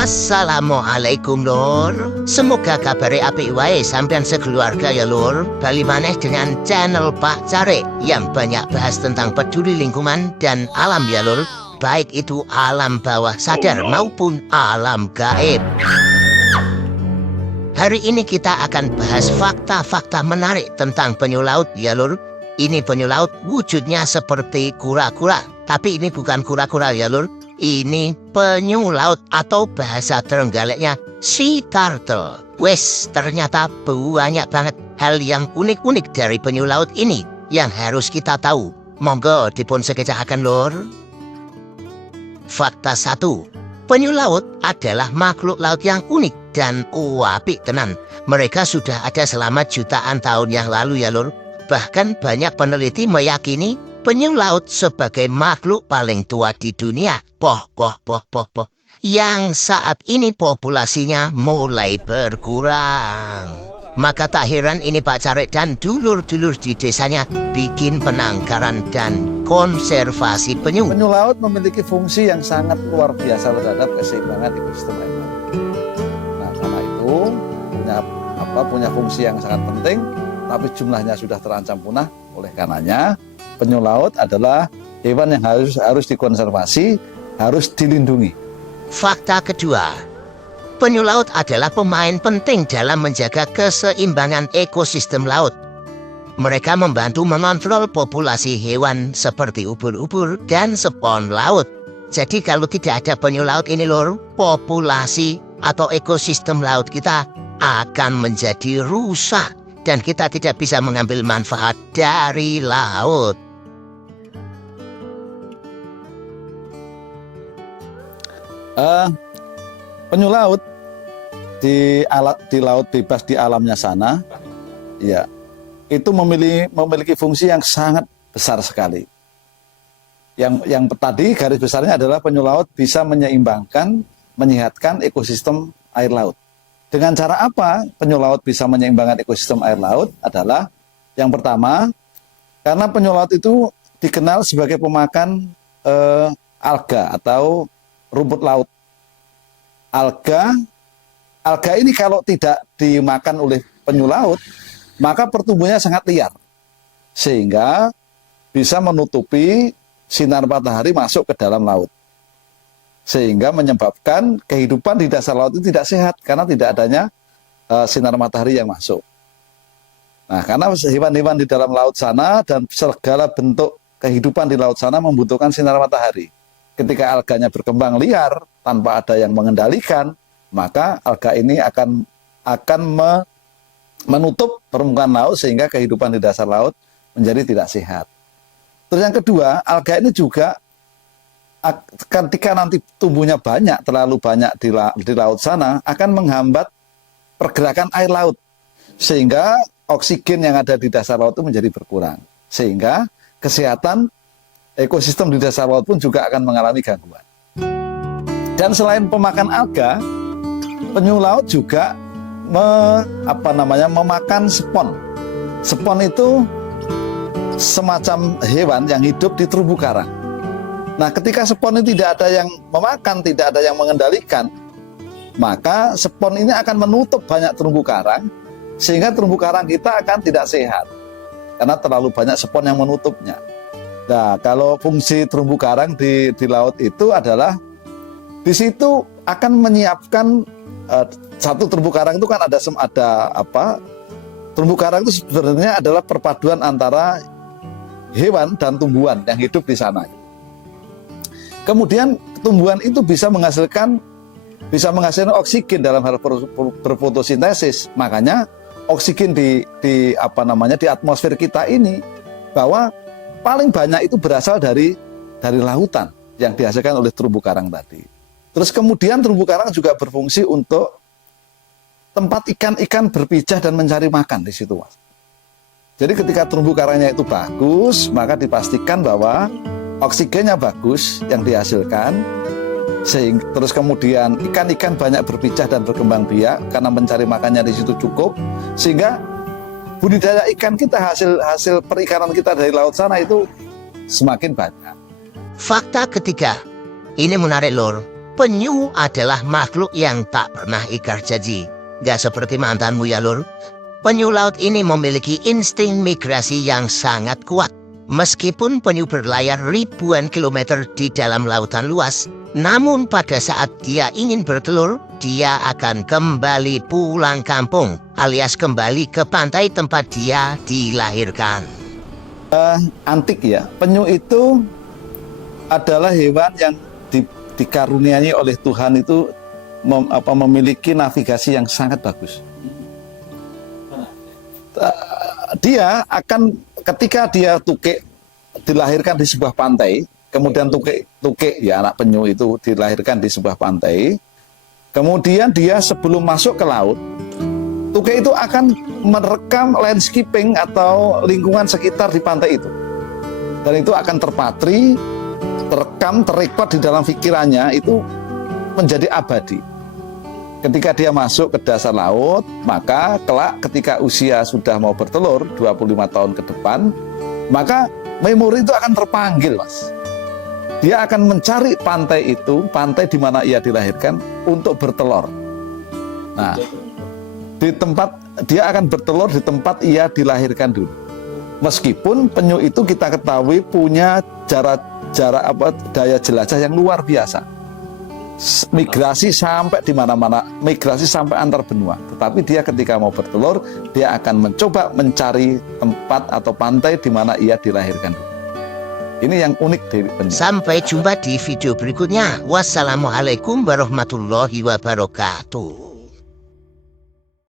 Assalamualaikum lor. Semoga kabarnya apik wae sampean sekeluarga ya lor. Bali maneh dengan channel Pak Care yang banyak bahas tentang peduli lingkungan dan alam ya lor. Baik itu alam bawah sadar maupun alam gaib. Hari ini kita akan bahas fakta-fakta menarik tentang penyu laut ya lor. Ini penyu laut wujudnya seperti kura-kura, tapi ini bukan kura-kura ya lor. Ini penyu laut atau bahasa Trenggaleknya sea turtle. Wes, ternyata banyak banget hal yang unik-unik dari penyu laut ini yang harus kita tahu. Monggo dipun sekecahaken lor. Fakta 1. Penyu laut adalah makhluk laut yang unik dan apik tenan. Mereka sudah ada selama jutaan tahun yang lalu ya lor. Bahkan banyak peneliti meyakini penyu laut sebagai makhluk paling tua di dunia. Yang saat ini populasinya mulai berkurang. Maka tak heran ini Pak Care dan dulur-dulur di desanya bikin penangkaran dan konservasi penyu. Penyu laut memiliki fungsi yang sangat luar biasa terhadap keseimbangan ekosistem air laut. Nah, karena itu punya fungsi yang sangat penting, tapi jumlahnya sudah terancam punah. Oleh karenanya, penyu laut adalah hewan yang harus dikonservasi, harus dilindungi. Fakta kedua, penyu laut adalah pemain penting dalam menjaga keseimbangan ekosistem laut. Mereka membantu mengontrol populasi hewan seperti ubur-ubur dan spon laut. Jadi kalau tidak ada penyu laut ini lor, populasi atau ekosistem laut kita akan menjadi rusak dan kita tidak bisa mengambil manfaat dari laut. Penyu laut di laut bebas di alamnya sana, ya, itu memiliki fungsi yang sangat besar sekali. Yang tadi garis besarnya adalah penyu laut bisa menyeimbangkan, menyehatkan ekosistem air laut. Dengan cara apa penyu laut bisa menyeimbangkan ekosistem air laut adalah yang pertama, karena penyu laut itu dikenal sebagai pemakan alga atau rumput laut. Alga ini kalau tidak dimakan oleh penyu laut, maka pertumbuhannya sangat liar. Sehingga bisa menutupi sinar matahari masuk ke dalam laut. Sehingga menyebabkan kehidupan di dasar laut itu tidak sehat karena tidak adanya sinar matahari yang masuk. Nah, karena hewan-hewan di dalam laut sana dan segala bentuk kehidupan di laut sana membutuhkan sinar matahari. Ketika alganya berkembang liar tanpa ada yang mengendalikan, maka alga ini akan menutup permukaan laut sehingga kehidupan di dasar laut menjadi tidak sehat. Terus yang kedua, alga ini juga ketika nanti tumbuhnya terlalu banyak di laut sana akan menghambat pergerakan air laut sehingga oksigen yang ada di dasar laut itu menjadi berkurang sehingga kesehatan ekosistem di dasar laut pun juga akan mengalami gangguan. Dan selain pemakan alga, penyu laut juga memakan spon. Spon itu semacam hewan yang hidup di terumbu karang. Nah, ketika spon ini tidak ada yang memakan, tidak ada yang mengendalikan, maka spon ini akan menutup banyak terumbu karang, sehingga terumbu karang kita akan tidak sehat. Karena terlalu banyak spon yang menutupnya. Nah, kalau fungsi terumbu karang di laut itu adalah di situ akan menyiapkan satu terumbu karang itu kan ada terumbu karang itu sebenarnya adalah perpaduan antara hewan dan tumbuhan yang hidup di sana. Kemudian tumbuhan itu bisa menghasilkan oksigen dalam hal berfotosintesis. Makanya oksigen di atmosfer kita ini bahwa paling banyak itu berasal dari lautan yang dihasilkan oleh terumbu karang tadi. Terus kemudian terumbu karang juga berfungsi untuk tempat ikan-ikan berpijah dan mencari makan di situ, Mas. Jadi ketika terumbu karangnya itu bagus, maka dipastikan bahwa oksigennya bagus yang dihasilkan, sehingga terus kemudian ikan-ikan banyak berpijah dan berkembang biak karena mencari makannya di situ cukup, sehingga budidaya ikan kita hasil perikanan kita dari laut sana itu semakin banyak. Fakta ketiga, ini menarik lor. Penyu adalah makhluk yang tak pernah ingkar janji. Gak seperti mantanmu ya lur. Penyu laut ini memiliki insting migrasi yang sangat kuat. Meskipun penyu berlayar ribuan kilometer di dalam lautan luas, namun pada saat dia ingin bertelur, dia akan kembali pulang kampung, alias kembali ke pantai tempat dia dilahirkan. Antik ya, penyu itu adalah hewan yang dikaruniai oleh Tuhan itu memiliki navigasi yang sangat bagus. Dia akan ketika dia tukik dilahirkan di sebuah pantai, kemudian tukik ya anak penyu itu dilahirkan di sebuah pantai, kemudian dia sebelum masuk ke laut, tukik itu akan merekam landscaping atau lingkungan sekitar di pantai itu, dan itu akan terpatri, terekam, terekod di dalam pikirannya, itu menjadi abadi. Ketika dia masuk ke dasar laut, maka kelak ketika usia sudah mau bertelur 25 tahun ke depan, maka memori itu akan terpanggil, Mas. Dia akan mencari pantai itu, pantai di mana ia dilahirkan, untuk bertelur. Nah, di tempat dia akan bertelur di tempat ia dilahirkan dulu. Meskipun penyu itu kita ketahui punya daya jelajah yang luar biasa. Migrasi sampai di mana-mana, migrasi sampai antar benua. Tetapi dia ketika mau bertelur, dia akan mencoba mencari tempat atau pantai di mana ia dilahirkan. Ini yang unik dari penyu. Sampai jumpa di video berikutnya. Wassalamualaikum warahmatullahi wabarakatuh.